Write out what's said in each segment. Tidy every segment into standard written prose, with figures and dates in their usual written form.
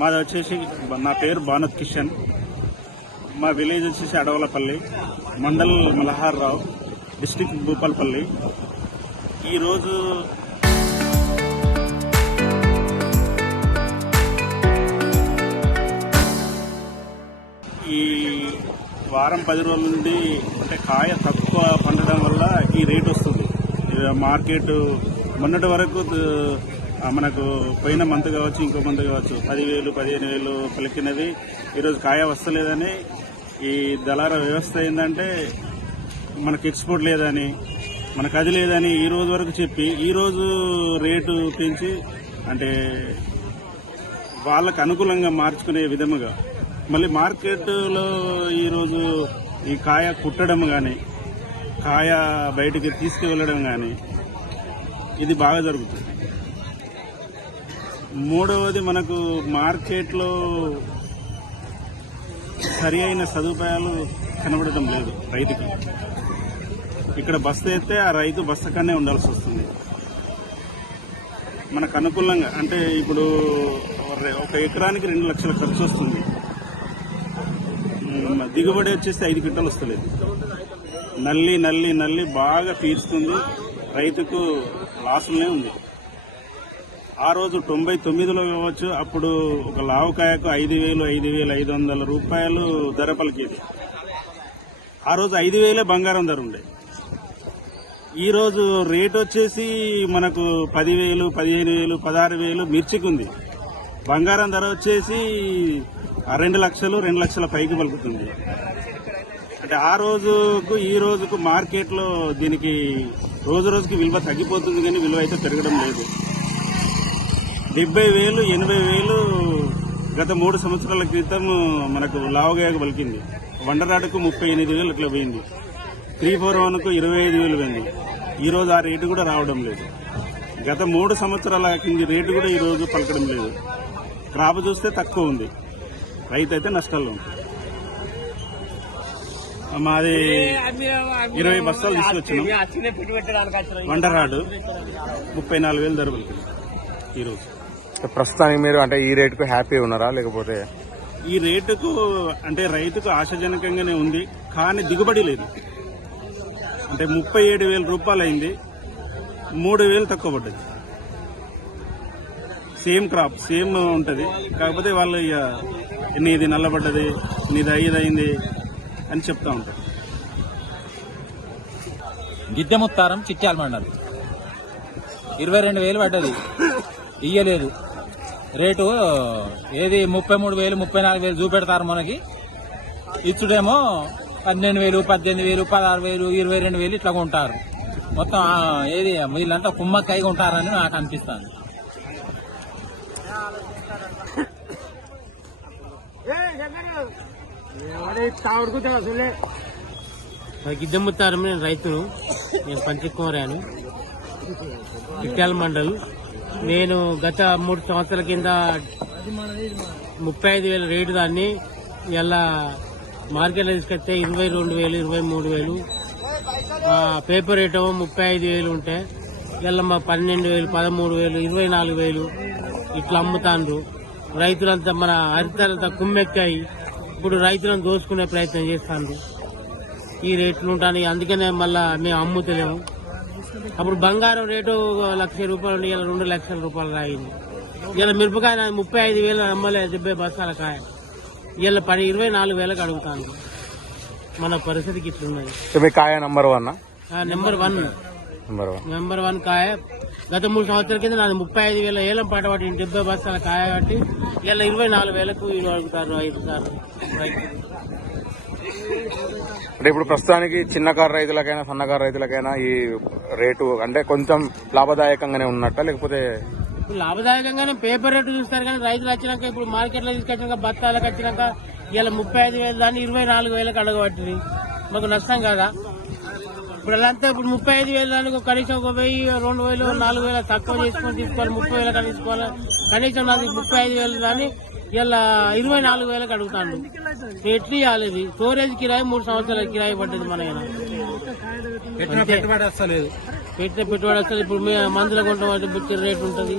మాది వచ్చేసి నా పేరు భానత్ కిషన్. మా విలేజ్ వచ్చేసి అడవలపల్లి, మండల్ మలహార్రావు, డిస్ట్రిక్ట్ భూపాలపల్లి. ఈరోజు ఈ వారం 10 రోజుల నుండి అంటే కాయ తక్కువ పండడం వల్ల ఈ రేట్ వస్తుంది. మార్కెట్ మొన్నటి వరకు మనకు పోయిన మంత్ కావచ్చు, ఇంకో మంత్ కావచ్చు 10,000 15,000 పలికినది. ఈరోజు కాయ వస్తలేదని ఈ దళార వ్యవస్థ ఏంటంటే మనకు ఎక్స్పోర్ట్ లేదని, మనకు అది లేదని ఈ రోజు వరకు చెప్పి ఈరోజు రేటు పెంచి అంటే వాళ్ళకు అనుకూలంగా మార్చుకునే విధముగా మళ్ళీ మార్కెట్లో ఈరోజు ఈ కాయ కుట్టడం కానీ, కాయ బయటికి తీసుకువెళ్ళడం కానీ ఇది బాగా జరుగుతుంది. మూడవది, మనకు మార్కెట్లో సరి అయిన సదుపాయాలు కనబడటం లేదు రైతుకి. ఇక్కడ బస్తా అయితే ఆ రైతు బస్తకనే ఉండాల్సి వస్తుంది. మనకు అనుకూలంగా అంటే ఇప్పుడు 1 ఎకరానికి 2 లక్షల ఖర్చు వస్తుంది. దిగుబడి వచ్చేసి 5 క్వింటాలు వస్తలేదు. నల్లి నల్లి నల్లి బాగా పీల్చుతుంది, రైతుకు లాసులనే ఉంది. ఆ రోజు 99లో కావచ్చు, అప్పుడు ఒక లావకాయకు 5,500 రూపాయలు ధర పలికేది. ఆ రోజు 5,000 బంగారం ధర ఉండే. ఈ రోజు రేట్ వచ్చేసి మనకు 10,000, 15,000, 16,000 మిర్చికి ఉంది. బంగారం ధర వచ్చేసి 2 లక్షలు 2 లక్షల పైకి పలుకుతుంది. అంటే ఆ రోజుకు ఈ రోజుకు మార్కెట్లో దీనికి రోజు రోజుకి విలువ తగ్గిపోతుంది, కానీ విలువ అయితే పెరగడం లేదు. 70,000, 80,000 గత 3 సంవత్సరాల క్రితం మనకు లావగాయకు పలికింది. వండరాడుకు 38,000 ఇట్లా పోయింది. 341కు 25,000 పోయింది. ఈ రోజు ఆ రేటు కూడా రావడం లేదు. గత 3 సంవత్సరాల కింది రేటు కూడా ఈ రోజు పలకడం లేదు. క్రాప్ చూస్తే తక్కువ ఉంది, రైతు అయితే నష్టాల్లో ఉంది. మాది 20 బస్తాలు తీసుకొచ్చినాం. వండరాడు 34,000 ధర పలికింది ఈరోజు. ప్రస్తుతానికి మీరు అంటే ఈ రేటుకు హ్యాపీ ఉన్నారా, లేకపోతే? ఈ రేటుకు అంటే రైతుకు ఆశాజనకంగానే ఉంది, కానీ దిగుబడి లేదు. అంటే 37,000 రూపాయలు అయింది, 3,000 తక్కువ పడ్డది. సేమ్ క్రాప్ సేమ్ ఉంటుంది, కాకపోతే వాళ్ళు ఇక నీది నల్లబడ్డది, నీది అయింది అని చెప్తా ఉంటారు. గిద్దెముత్తారం చిట్యాల మండలం 22,000 పడ్డది, ఇయ్యలేదు. రేటు ఏది 33,000, 34,000 చూపెడతారు మనకి. ఇచ్చుడేమో 12,000, 18,000, 16,000, 22,000 ఇట్లా ఉంటారు. మొత్తం ఏది వీళ్ళంతా కుమ్మక్కైగా ఉంటారని నాకు అనిపిస్తుంది. గిద్దెముత్తారం రైతును, నేను పంచకుమారాను, చిట్యాల మండల్. నేను గత 3 సంవత్సరాల కింద 35,000 రేటు దాన్ని ఇలా మార్కెట్లో తీసుకొస్తే 22,000, 23,000. పేపర్ రేట్ 35,000 ఉంటే ఇలా మా 12,000, 13,000, 24,000 ఇట్లా అమ్ముతాండ్రు. రైతులంతా మన హరితారంతా కుమ్మెక్కాయి ఇప్పుడు రైతులను దోసుకునే ప్రయత్నం చేస్తాండ్రు. ఈ రేట్లు ఉంటాయి, అందుకనే మళ్ళా మేము అమ్ముతలేము. అప్పుడు బంగారం రేటు 1,00,000 రూపాయలు, ఇలా 2 లక్షల రూపాయలు రాయింది. ఇలా మిరపకాయ 35,000 అమ్మలే, 70 బస్తాల కాయ ఇలా 24,000 అడుగుతాను. మన పరిస్థితికి ఇట్లున్నది. కాయ నెంబర్ 1 నెంబర్ 1 కాయ. గత 3 సంవత్సరాల కింద నాది 35,000 ఏలం పాట పట్టి 70 బస్తాల కాయ కట్టి ఇలా 24,000కు అడుగుతారు 5 సార్లు రైతు. అంటే ఇప్పుడు ప్రస్తుతానికి చిన్నకారు రైతులకైనా సన్నకారు రైతులకైనా ఈ రేటు అంటే కొంచెం లాభదాయకంగానే ఉన్నట్ట, లేకపోతే? లాభదాయకంగానే పేపర్ రేటు చూస్తారు, కానీ రైతులు వచ్చినాక ఇప్పుడు మార్కెట్లో తీసుకొచ్చినాక బత్తాలకు వచ్చినాక ఇలా 35,000 దాన్ని 24,000కు అడగబట్టింది. మాకు నష్టం కదా. ఇప్పుడు అలా ఇప్పుడు 35,000 దానికి కనీసం 1,000, 2,000, 4,000 తక్కువ చేసుకొని తీసుకోవాలి. 30,000 కానీ తీసుకోవాలి. కనీసం నాది 35,000 దాన్ని ఇలా 24,000కు అడుగుతాను. ఎట్లు ఇవ్వాలి? స్టోరేజ్ కిరాయి 3 సంవత్సరాల కిరాయి పడ్డది. మన పెట్టుబడి వస్తలేదు. పెట్టిన పెట్టుబడి వస్తుంది. ఇప్పుడు మందుల కొంటాం బుక్కి రేట్ ఉంటుంది.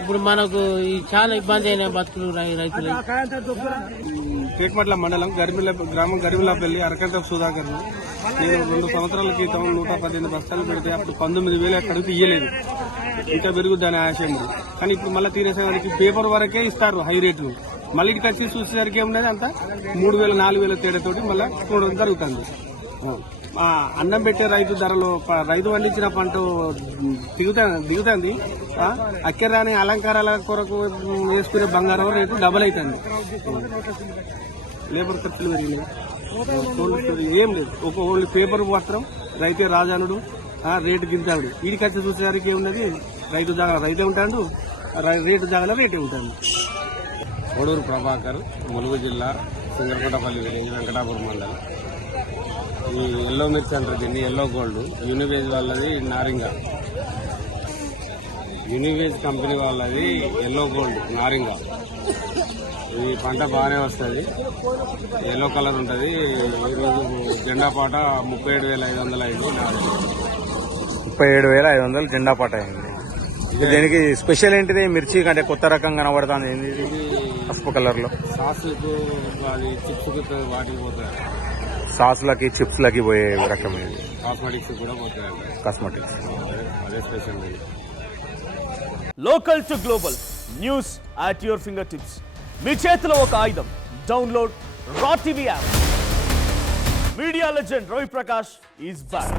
ఇప్పుడు మనకు ఈ చాలా ఇబ్బంది అయిన బతుకులు రైతులు. కేకమట్ల మండలం గ్రామం గరిమిలాపల్లి అరకంట సుధాకర్. నేను 2 సంవత్సరాల క్రితం 118 బస్తాలు పెడితే అప్పుడు 19,000 ఎక్కడికి ఇయ్యలేదు. ఇంకా పెరుగుద్దని ఆశ ఉంది. కానీ ఇప్పుడు మళ్ళీ తీరేసేవారికి పేపర్ వరకే ఇస్తారు హై రేట్లు. మళ్ళీ ఇక్కడికి వచ్చి చూసేసరికి ఏమున్నది అంతా 3,000 4,000 తేడాతోటి మళ్ళీ చూడడం జరుగుతుంది. అన్నం పెట్టే రైతు ధరలో రైతు పండించిన పంట దిగుతుంది. అక్కెరాని అలంకారాల కొరకు వేసుకునే బంగారం రేటు డబల్ అవుతుంది. లేబర్ ఖర్చులు పెరిగినాయి. ఏం లేదు, ఒక ఓన్లీ పేపర్ మాత్రం రైతే రాజానుడు, రేటు గింతాడు. వీడికి వచ్చి చూసేసరికి ఏమున్నది రైతు జాగా రైతే ఉంటాడు, రేటు జాగాలో రేటే ఉంటాడు. కోడూరు ప్రభాకర్, ములుగు జిల్లా, సింగరకోటపల్లి విలేజ్, వెంకటాపురం మండలం. ఈ ఎల్లో మిర్చి అంటారు దీన్ని, ఎల్లో గోల్డ్. యూనివేజ్ వాళ్ళది నారింగ, యూనివేజ్ కంపెనీ వాళ్ళది ఎల్లో గోల్డ్ నారింగ. ఈ పంట బాగానే వస్తుంది, ఎల్లో కలర్ ఉంటుంది. ఈరోజు జెండా పాట 37,500 అయింది. 37,500 జెండా పాట అయింది. దీనికి స్పెషల్ ఏంటిది? మిర్చి కంటే కొత్త రకం కనబడుతుంది. ఏంది ఇది? పసుపు కలర్ లో సాసుకు అది చిప్స్కి వాటికి పోతాయి, సాసులకి చిప్స్ లకి పోయే రకం ఇది. కాస్మెటిక్స్ కూడా పోతాయండి. కాస్మెటిక్స్ అదే special. Local to global news at your fingertips. మీ చేతిలో ఒక ఆయుధం. Download Raw TV app. Media legend Ravi Prakash is back.